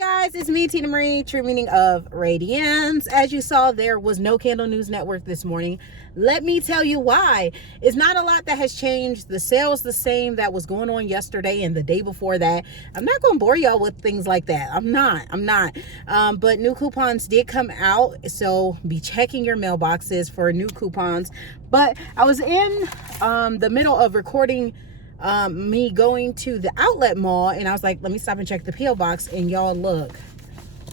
Guys, it's me, Tina Marie, true meaning of radiance. As you saw, there was no Candle News Network this morning. Let me tell you why. It's not a lot that has changed. The sale's the same that was going on yesterday and the day before that. I'm not going to bore y'all with things like that. I'm not. But new coupons did come out, so be checking your mailboxes for new coupons. But I was in the middle of recording me going to the outlet mall, and I was like, let me stop and check the P.O. box. And y'all, look,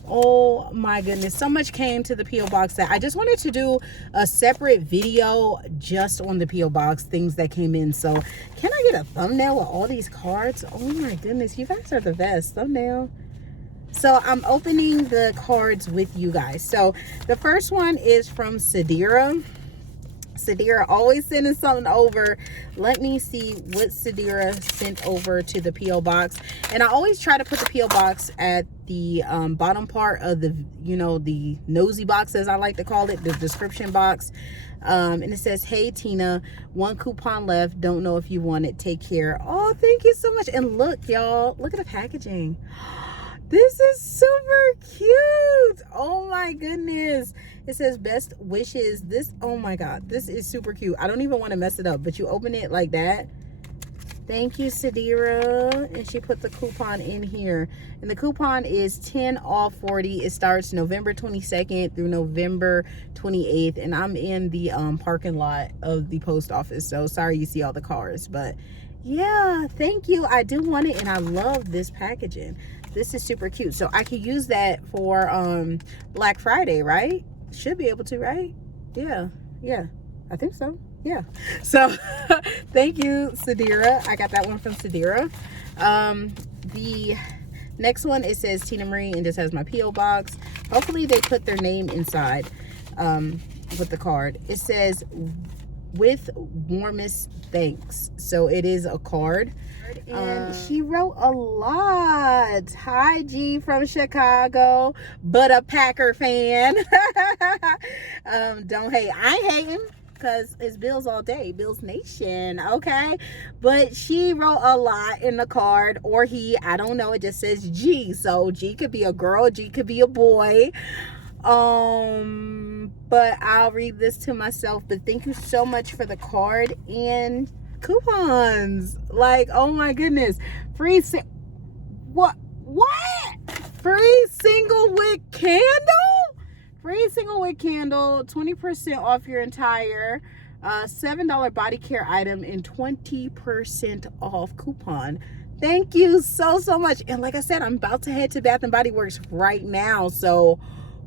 oh my goodness, so much came to the P.O. box that I just wanted to do a separate video just on the P.O. box, things that came in. So can I get a thumbnail with all these cards? Oh my goodness, you guys are the best. Thumbnail. So I'm opening the cards with you guys. So the first one is from Sadira. Sadira always sending something over. Let me see what Sadira sent over to the P.O. box. And I always try to put the P.O. box at the bottom part of the, the nosy box, as I like to call it, the description box. And it says, hey, Tina, one coupon left. Don't know if you want it. Take care. Oh, thank you so much. And look, y'all, look at the packaging. This is super cute. Oh my goodness. It says best wishes. This, oh my God, this is super cute. I don't even want to mess it up, but you open it like that. Thank you, Sadira. And she put the coupon in here. And the coupon is 10 off 40. It starts November 22nd through November 28th. And I'm in the parking lot of the post office. So sorry you see all the cars. But yeah, thank you. I do want it. And I love this packaging. This is super cute. So I could use that for Black Friday, right? Should be able to, right? Yeah, I think so. Yeah. So thank you, Sadira. I got that one from Sadira. The next one, it says Tina Marie, and this has my P.O. box. Hopefully they put their name inside with the card. It says with warmest thanks. So it is a card. And she wrote a lot. Hi, G from Chicago, but a Packer fan. Don't hate. I ain't hating because it's Bills all day. Bills Nation, okay? But she wrote a lot in the card, or he, I don't know. It just says G. So G could be a girl. G could be a boy. But I'll read this to myself. But thank you so much for the card and coupons. Like, oh my goodness, free what free single wick candle, 20% off your entire $7 body care item and 20% off coupon. Thank you so much. And like I said, I'm about to head to Bath and Body Works right now, so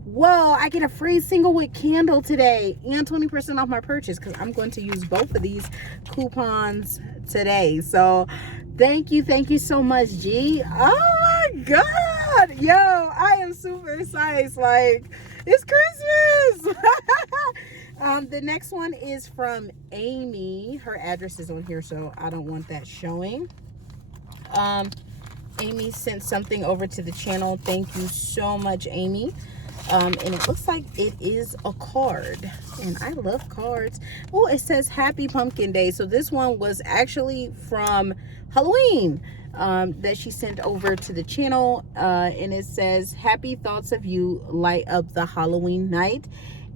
whoa, I get a free single wick candle today and 20% off my purchase because I'm going to use both of these coupons today. So thank you so much, G. Oh my God. Yo, I am super excited. Like, it's Christmas. The next one is from Amy. Her address is on here, so I don't want that showing. Amy sent something over to the channel. Thank you so much, Amy. And it looks like it is a card, and I love cards. Oh, it says Happy Pumpkin Day. So this one was actually from Halloween that she sent over to the channel, and it says happy thoughts of you light up the Halloween night.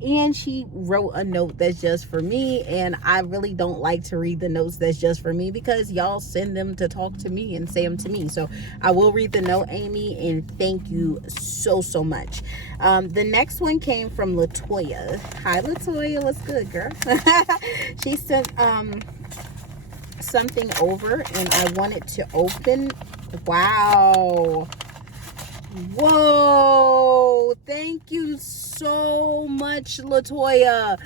And she wrote a note that's just for me, and I really don't like to read the notes that's just for me because y'all send them to talk to me and say them to me. So I will read the note, Amy, and thank you so much. The next one came from Latoya. Hi, Latoya. What's good, girl? She sent something over, and I wanted to open. Wow. Whoa, thank you so much, Latoya.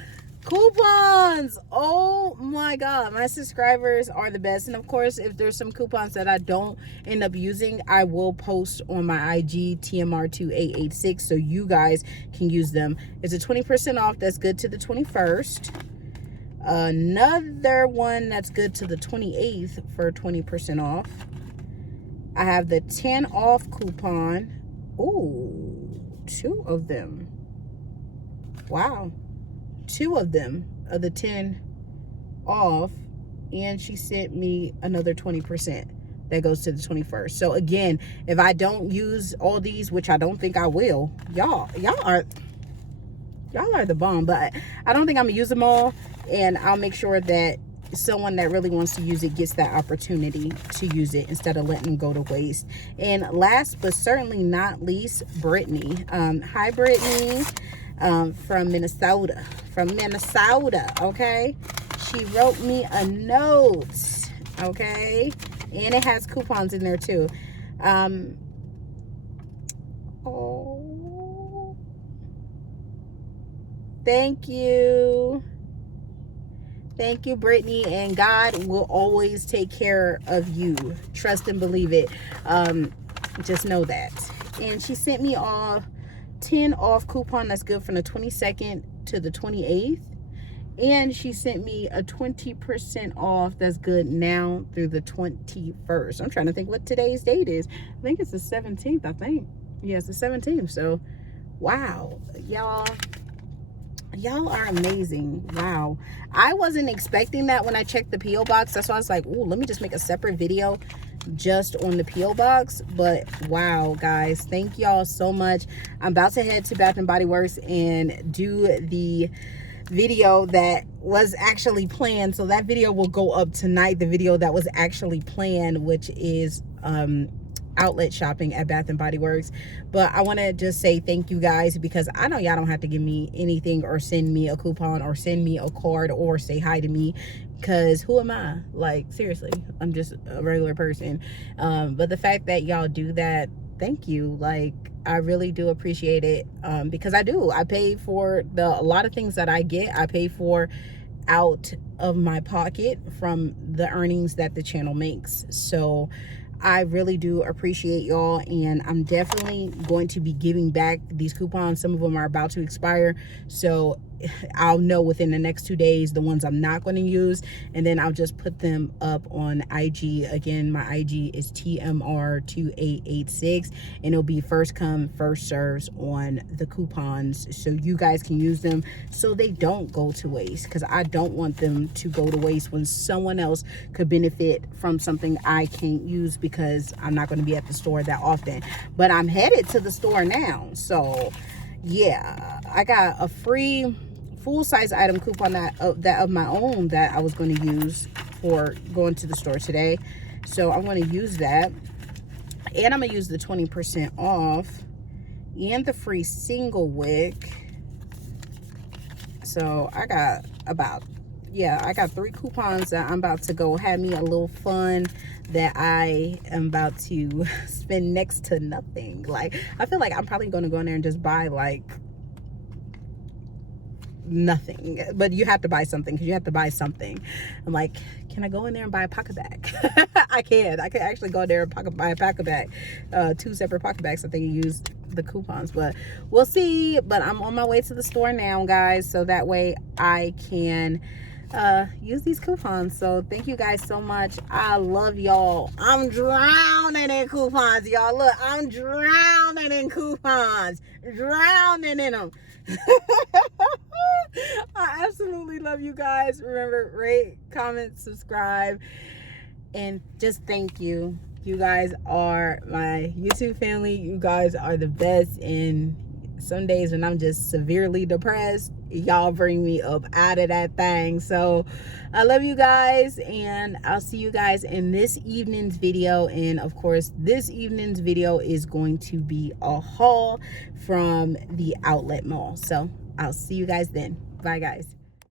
Coupons, oh my God, my subscribers are the best. And of course, if there's some coupons that I don't end up using, I will post on my IG TMR2886 so you guys can use them. It's a 20% off that's good to the 21st. Another one that's good to the 28th for 20% off. I have the 10 off coupon. Ooh, 2 of them. Wow. 2 of them of the 10 off. And she sent me another 20%. that goes to the 21st. So again, if I don't use all these, which I don't think I will, y'all are the bomb, but I don't think I'm gonna use them all, and I'll make sure that someone that really wants to use it gets that opportunity to use it instead of letting them go to waste. And last but certainly not least, Brittany. Hi Brittany, from Minnesota, okay? She wrote me a note, okay? And it has coupons in there too. Oh, thank you, Brittany, and God will always take care of you. Trust and believe it. Just know that. And she sent me all 10 off coupon that's good from the 22nd to the 28th. And she sent me a 20% off that's good now through the 21st. I'm trying to think what today's date is. I think it's the 17th, I think. Yeah, it's the 17th. So, wow. Y'all are amazing. Wow. I wasn't expecting that when I checked the P.O. box. That's why I was like, ooh, let me just make a separate video just on the P.O. box. But wow, guys, thank y'all so much. I'm about to head to Bath and Body Works and do the video that was actually planned. So that video will go up tonight, the video that was actually planned, which is outlet shopping at Bath and Body Works. But I want to just say thank you guys, because I know y'all don't have to give me anything or send me a coupon or send me a card or say hi to me, because who am I? Like, seriously, I'm just a regular person. But the fact that y'all do that, thank you. Like, I really do appreciate it, because I pay for a lot of things that I get. I pay for out of my pocket from the earnings that the channel makes. So I really do appreciate y'all, and I'm definitely going to be giving back these coupons. Some of them are about to expire, so I'll know within the next 2 days the ones I'm not going to use, and then I'll just put them up on IG. Again, my IG is TMR2886, and it'll be first come first serves on the coupons, so you guys can use them so they don't go to waste, because I don't want them to go to waste when someone else could benefit from something I can't use, because I'm not going to be at the store that often. But I'm headed to the store now, so yeah, I got a free full-size item coupon that of my own that I was going to use for going to the store today. So I'm going to use that, and I'm going to use the 20% off and the free single wick. So I got I got 3 coupons that I'm about to go have me a little fun that I am about to spend next to nothing. Like, I feel like I'm probably going to go in there and just buy like nothing, but you have to buy something, because you have to buy something. I'm like, can I go in there and buy a pocket bag? I can actually go in there and buy a pocket bag, 2 separate pocket bags. I think you use the coupons, but we'll see. But I'm on my way to the store now, guys, so that way I can use these coupons. So thank you guys so much. I love y'all. I'm drowning in coupons, y'all. Look, I'm drowning in coupons, drowning in them. I absolutely love you guys. Remember, rate, comment, subscribe, and just thank you. You guys are my YouTube family. You guys are the best. And some days when I'm just severely depressed, y'all bring me up out of that thing. So I love you guys, and I'll see you guys in this evening's video. And of course, this evening's video is going to be a haul from the outlet mall. So I'll see you guys then. Bye, guys.